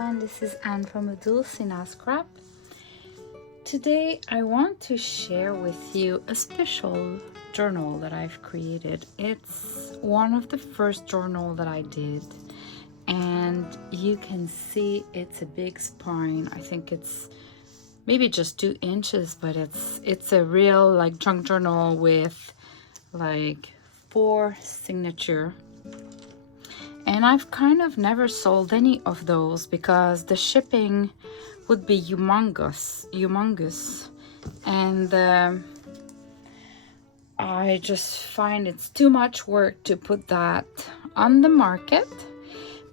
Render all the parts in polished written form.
everyone, this is Anne from Odulcina Scrap. Today I want to share with you a special journal that I've created. It's one of the first journal that I did, and you can see it's a big spine. I think it's maybe just 2 inches, but it's a real like junk journal with like 4 signature. And I've kind of never sold any of those because the shipping would be humongous. And I just find it's too much work to put that on the market.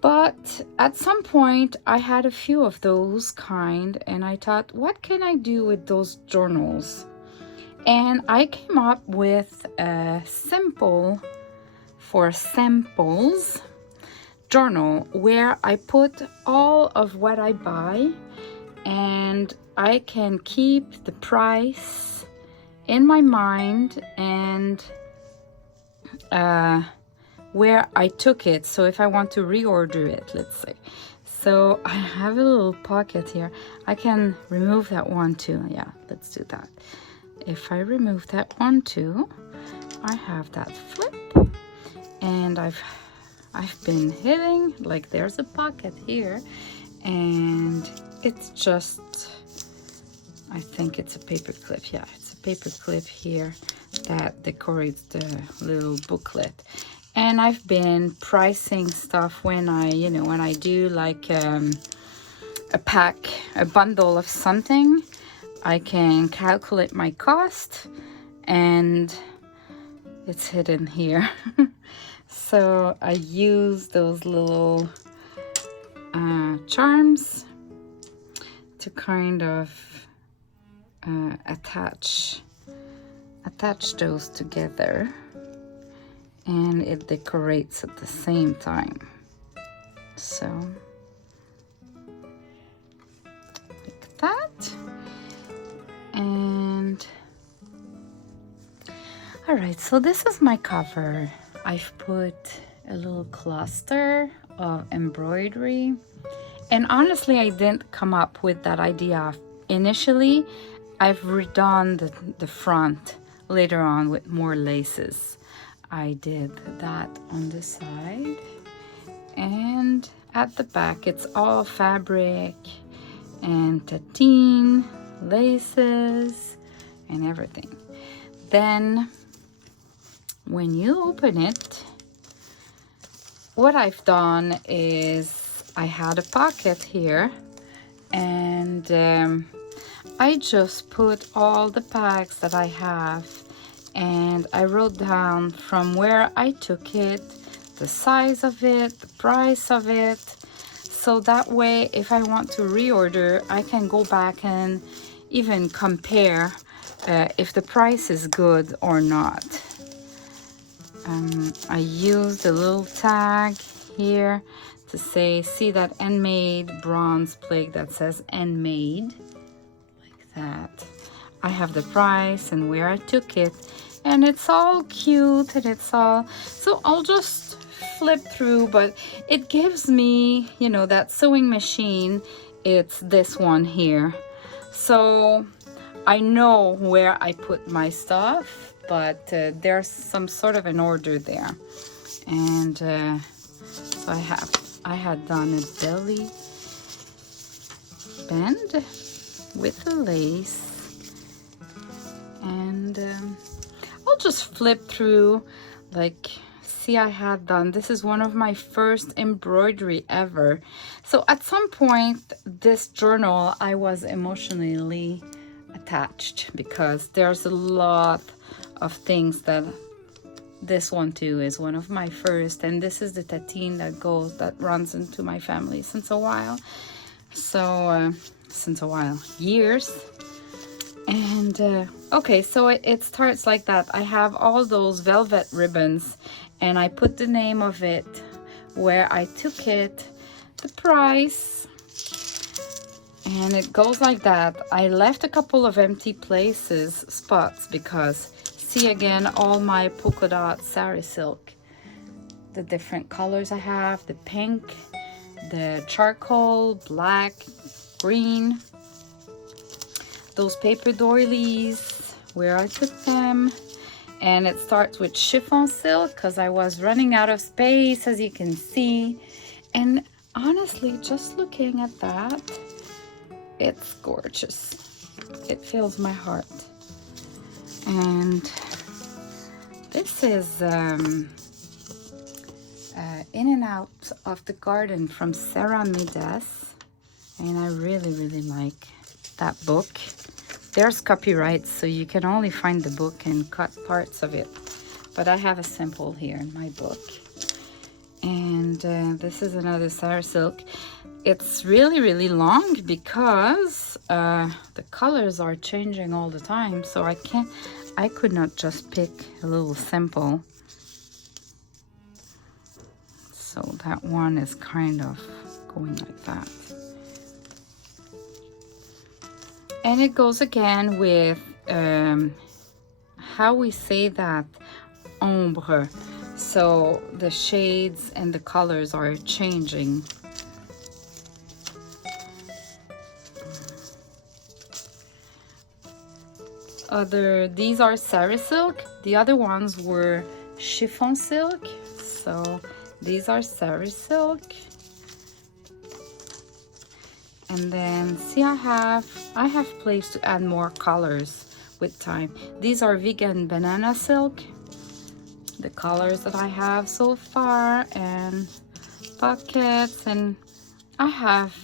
But at some point I had a few of those kind, and I thought, what can I do with those journals? And I came up with a simple for samples journal where I put all of what I buy, and I can keep the price in my mind and where I took it. So if I want to reorder it, let's say. So I have a little pocket here. I can remove that one too. Yeah, let's do that. If I remove that one too, I have that flip, and I've been hitting, like there's a pocket here, and it's just, I think it's a paper clip. Yeah, it's a paper clip here that decorates the little booklet. And I've been pricing stuff when I, when I do like a bundle of something, I can calculate my cost, and it's hidden here. So I use those little charms to kind of attach those together, and it decorates at the same time. So like that. And all right, so this is my cover. I've put a little cluster of embroidery, and honestly I didn't come up with that idea initially. I've redone the front later on with more laces. I did that on the side, and at the back it's all fabric and tatine, laces and everything. Then when you open it, what I've done is I had a pocket here, and I just put all the packs that I have, and I wrote down from where I took it, the size of it, the price of it, so that way if I want to reorder, I can go back and even compare if the price is good or not. I used a little tag here to say, see that handmade bronze plate that says handmade, like that. I have the price and where I took it, and it's all cute, and it's all, so I'll just flip through, but it gives me, that sewing machine, it's this one here. So I know where I put my stuff, but there's some sort of an order there. And so I had done a belly band with the lace, and I'll just flip through, like, see, I had done, this is one of my first embroidery ever. So at some point this journal I was emotionally attached, because there's a lot of things that this one too is one of my first, and this is the tatine that runs into my family since a while. So years. And okay, so it starts like that. I have all those velvet ribbons, and I put the name of it, where I took it, the price, and it goes like that. I left a couple of empty spots, because see, again, all my polka dot sari silk, the different colors I have, the pink, the charcoal, black, green. Those paper doilies, where I put them. And it starts with chiffon silk because I was running out of space, as you can see. And honestly, just looking at that, it's gorgeous. It fills my heart. And this is In and Out of the Garden from Sarah Midas. And I really, really like that book. There's copyright, so you can only find the book and cut parts of it. But I have a sample here in my book. And this is another sari silk. It's really, really long because the colors are changing all the time. So I could not just pick a little sample. So that one is kind of going like that. And it goes again with how we say that, ombre. So the shades and the colors are changing. These are sari silk. The other ones were chiffon silk. So these are sari silk. And then see, I have place to add more colors with time. These are vegan banana silk. The colors that I have so far, and pockets, and I have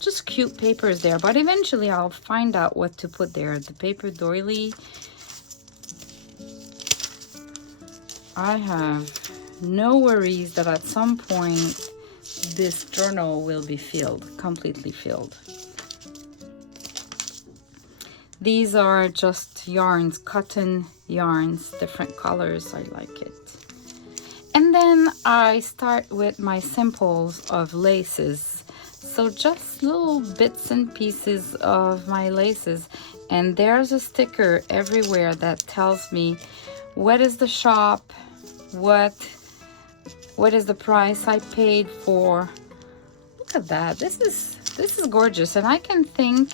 just cute papers there, but eventually I'll find out what to put there. The paper doily, I have no worries that at some point this journal will be filled, completely filled. These are just yarns, cotton yarns, different colors. I like it. And then I start with my samples of laces. So just little bits and pieces of my laces. And there's a sticker everywhere that tells me what is the shop, what is the price I paid for. Look at that. This is gorgeous. And I can think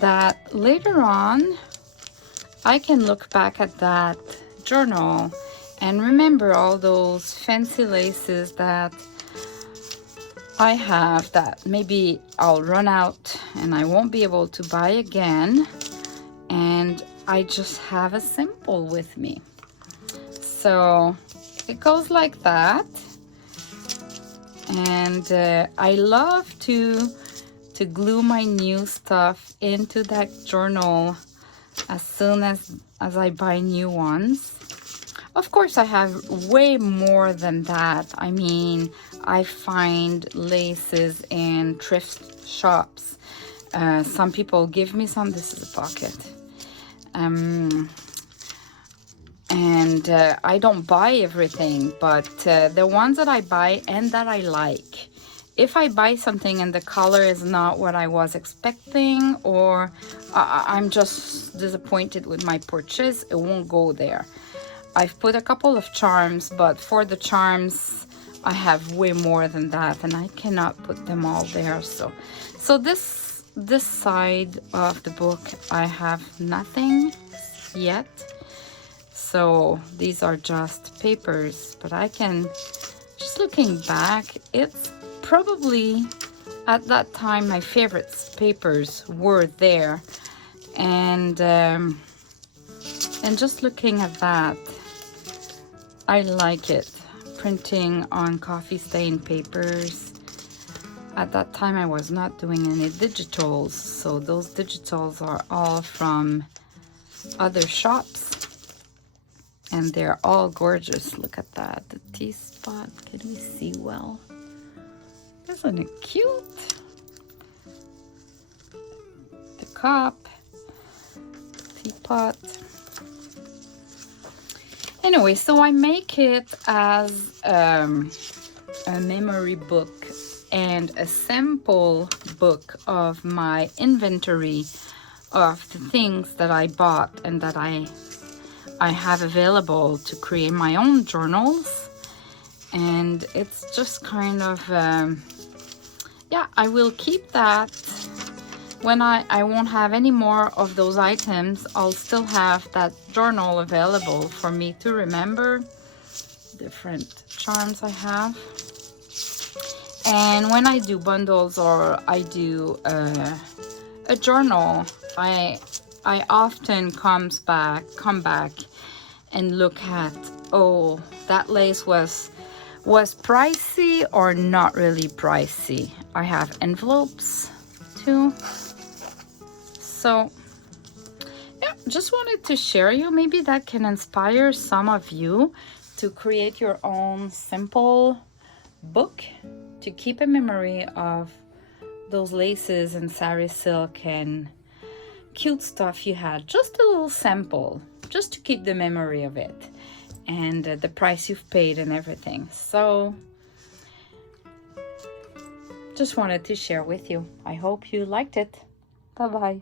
that later on I can look back at that journal and remember all those fancy laces that I have that maybe I'll run out and I won't be able to buy again, and I just have a sample with me. So it goes like that. And I love to glue my new stuff into that journal as soon as I buy new ones. Of course, I have way more than that. I mean, I find laces in thrift shops. Some people give me some. This is a pocket. And I don't buy everything, but the ones that I buy and that I like. If I buy something and the color is not what I was expecting, or I'm just disappointed with my purchase, it won't go there. I've put a couple of charms, but for the charms, I have way more than that, and I cannot put them all there. So this side of the book, I have nothing yet. So these are just papers, but I can, just looking back, it's probably at that time my favorite papers were there. And just looking at that, I like it. Printing on coffee stain papers. At that time I was not doing any digitals, so those digitals are all from other shops. And they're all gorgeous. Look at that. The teapot. Can we see well? Isn't it cute? The cup. Teapot. Anyway, so I make it as a memory book and a sample book of my inventory of the things that I bought and that I have available to create my own journals. And it's just kind of yeah, I will keep that. When I won't have any more of those items, I'll still have that journal available for me to remember different charms I have. And when I do bundles or I do a journal, I often come back and look at, oh, that lace was pricey or not really pricey. I have envelopes too. So yeah, just wanted to share you. Maybe that can inspire some of you to create your own simple book to keep a memory of those laces and sari silk and cute stuff you had. Just a little sample, just to keep the memory of it and the price you've paid and everything. So just wanted to share with you. I hope you liked it. Bye-bye.